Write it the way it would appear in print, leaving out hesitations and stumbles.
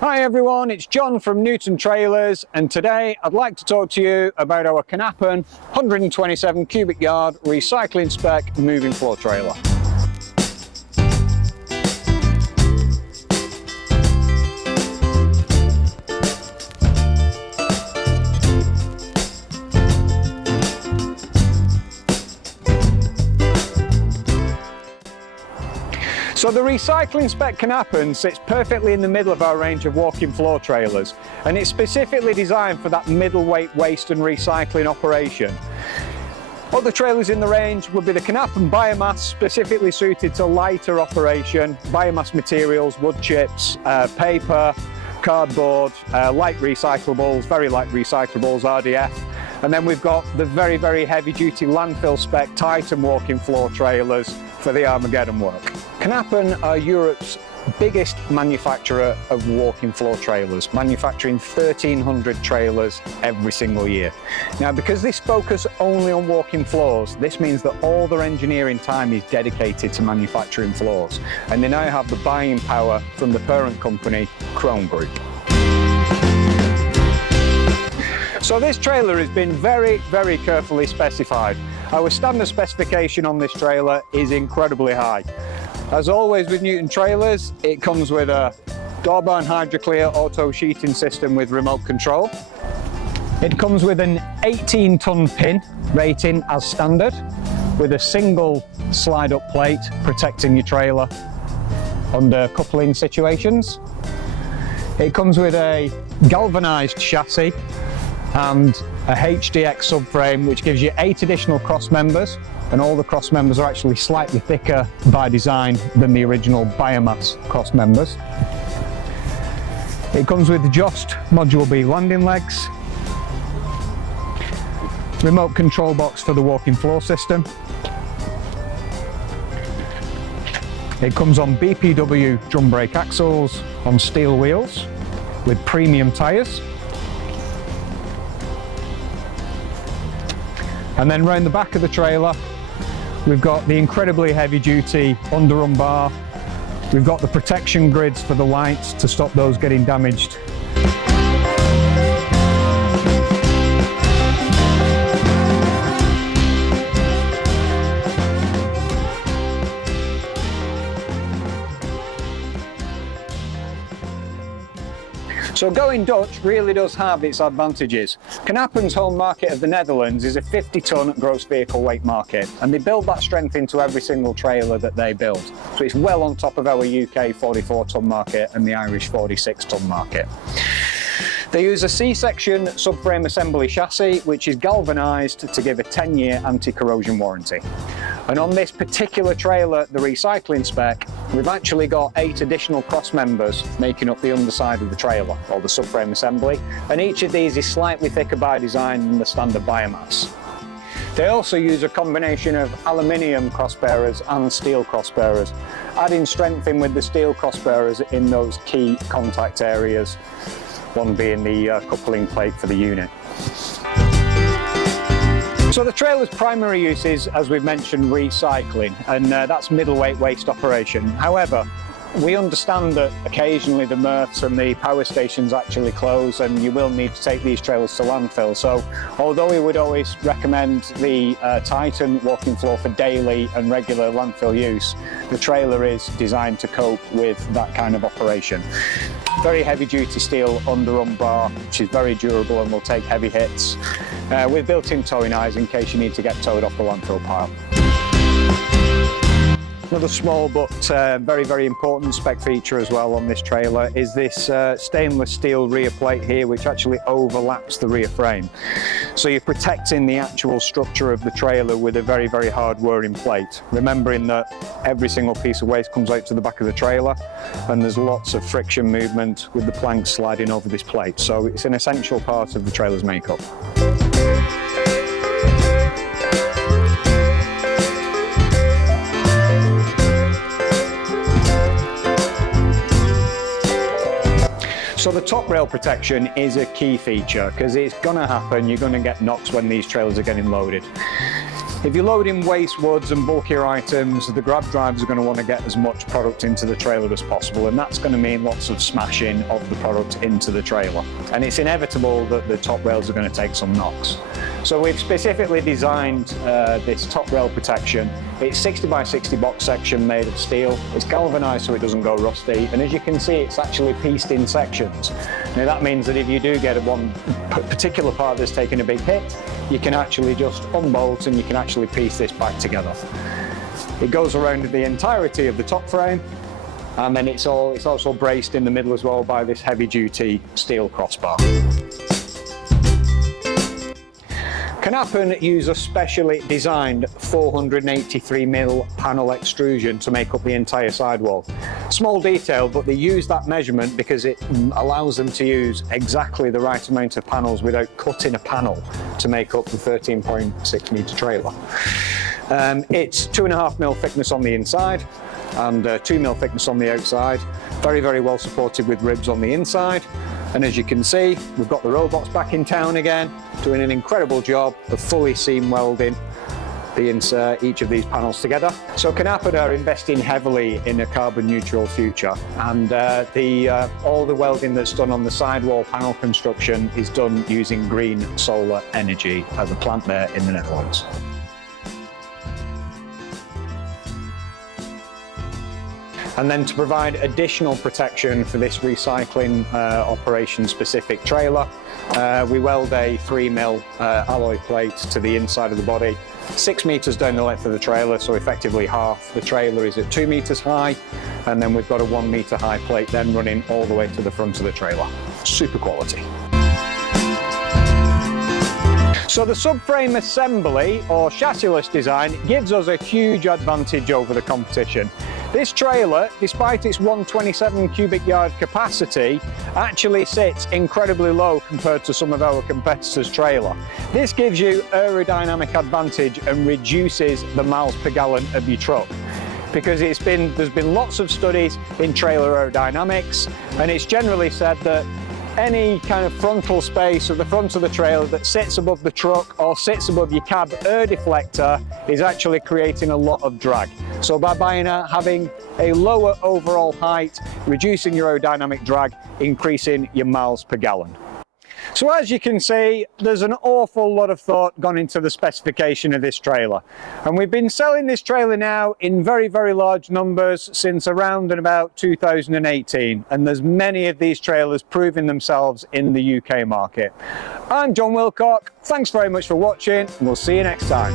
Hi everyone, it's John from Newton Trailers, and today I'd like to talk to you about our Knapen 127 cubic yard recycling spec moving floor trailer. So the recycling spec Knapen sits perfectly in the middle of our range of walk-in floor trailers, and it's specifically designed for that middleweight waste and recycling operation. Other trailers in the range would be the Knapen biomass, specifically suited to lighter operation, biomass materials, wood chips, paper, cardboard, light recyclables, very light recyclables, RDF. And then we've got the very heavy duty landfill spec Titan walk-in floor trailers for the Armageddon work. Knapen are Europe's biggest manufacturer of walk-in floor trailers, manufacturing 1,300 trailers every single year. Now, because they focus only on walk-in floors, this means that all their engineering time is dedicated to manufacturing floors, and they now have the buying power from the parent company, Krone Group. So this trailer has been very carefully specified. Our standard specification on this trailer is incredibly high. As always with Newton Trailers, it comes with a Dorban HydroClear auto sheeting system with remote control. It comes with an 18-ton pin rating as standard, with a single slide-up plate protecting your trailer under coupling situations. It comes with a galvanized chassis and a HDX subframe, which gives you 8 additional cross members, and all the cross members are actually slightly thicker by design than the original biomass cross members. It comes with Jost Module B landing legs, remote control box for the walk-in floor system. It comes on BPW drum brake axles on steel wheels with premium tyres. And then round the back of the trailer, we've got the incredibly heavy duty underrun bar. We've got the protection grids for the lights to stop those getting damaged. So going Dutch really does have its advantages. Knapen's home market of the Netherlands is a 50-ton gross vehicle weight market, and they build that strength into every single trailer that they build. So it's well on top of our UK 44-ton market and the Irish 46-ton market. They use a C-section subframe assembly chassis, which is galvanised to give a 10-year anti-corrosion warranty. And on this particular trailer, the recycling spec, we've actually got 8 additional cross members making up the underside of the trailer, or the subframe assembly, and each of these is slightly thicker by design than the standard biomass. They also use a combination of aluminium crossbearers and steel crossbearers, adding strength in with the steel crossbearers in those key contact areas, one being the coupling plate for the unit. So the trailer's primary use is, as we've mentioned, recycling, and that's middleweight waste operation. However, we understand that occasionally the MRFs and the power stations actually close, and you will need to take these trailers to landfill. So although we would always recommend the Titan walk-in floor for daily and regular landfill use, the trailer is designed to cope with that kind of operation. Very heavy duty steel underrun bar, which is very durable and will take heavy hits, with built-in towing eyes in case you need to get towed off the landfill pile. Another small but very important spec feature as well on this trailer is this stainless steel rear plate here, which actually overlaps the rear frame. So you're protecting the actual structure of the trailer with a very hard whirring plate, remembering that every single piece of waste comes out to the back of the trailer, and there's lots of friction movement with the planks sliding over this plate. So it's an essential part of the trailer's makeup. So the top rail protection is a key feature because it's going to happen. You're going to get knocks when these trailers are getting loaded. If you're loading waste woods and bulkier items, the grab drivers are going to want to get as much product into the trailer as possible, and that's going to mean lots of smashing of the product into the trailer. And it's inevitable that the top rails are going to take some knocks. So we've specifically designed this top rail protection. It's 60 by 60 box section made of steel. It's galvanized so it doesn't go rusty, and as you can see, it's actually pieced in sections. Now that means that if you do get one particular part that's taken a big hit, you can actually just unbolt and you can actually piece this back together. It goes around the entirety of the top frame, and then it's also braced in the middle as well by this heavy duty steel crossbar. Knapen use a specially designed 483mm panel extrusion to make up the entire sidewall. Small detail, but they use that measurement because it allows them to use exactly the right amount of panels without cutting a panel to make up the 13.6 metre trailer. It's 2.5mm thickness on the inside and 2mm thickness on the outside. Very, very well supported with ribs on the inside. And as you can see, we've got the robots back in town again, doing an incredible job of fully seam welding each of these panels together. So Knapen are investing heavily in a carbon neutral future, and all the welding that's done on the sidewall panel construction is done using green solar energy at the plant there in the Netherlands. And then to provide additional protection for this recycling operation specific trailer, we weld a 3mm alloy plate to the inside of the body, 6 metres down the length of the trailer, so effectively half. The trailer is at 2 metres high, and then we've got a 1 metre high plate then running all the way to the front of the trailer. Super quality. So the subframe assembly or chassissless design gives us a huge advantage over the competition. This trailer, despite its 127 cubic yard capacity, actually sits incredibly low compared to some of our competitors' trailer. This gives you aerodynamic advantage and reduces the miles per gallon of your truck, because there's been lots of studies in trailer aerodynamics, and it's generally said that any kind of frontal space at the front of the trailer that sits above the truck or sits above your cab air deflector is actually creating a lot of drag. So by having a lower overall height, reducing your aerodynamic drag, increasing your miles per gallon. So as you can see, there's an awful lot of thought gone into the specification of this trailer. And we've been selling this trailer now in very, very large numbers since around and about 2018. And there's many of these trailers proving themselves in the UK market. I'm John Wilcock. Thanks very much for watching, and we'll see you next time.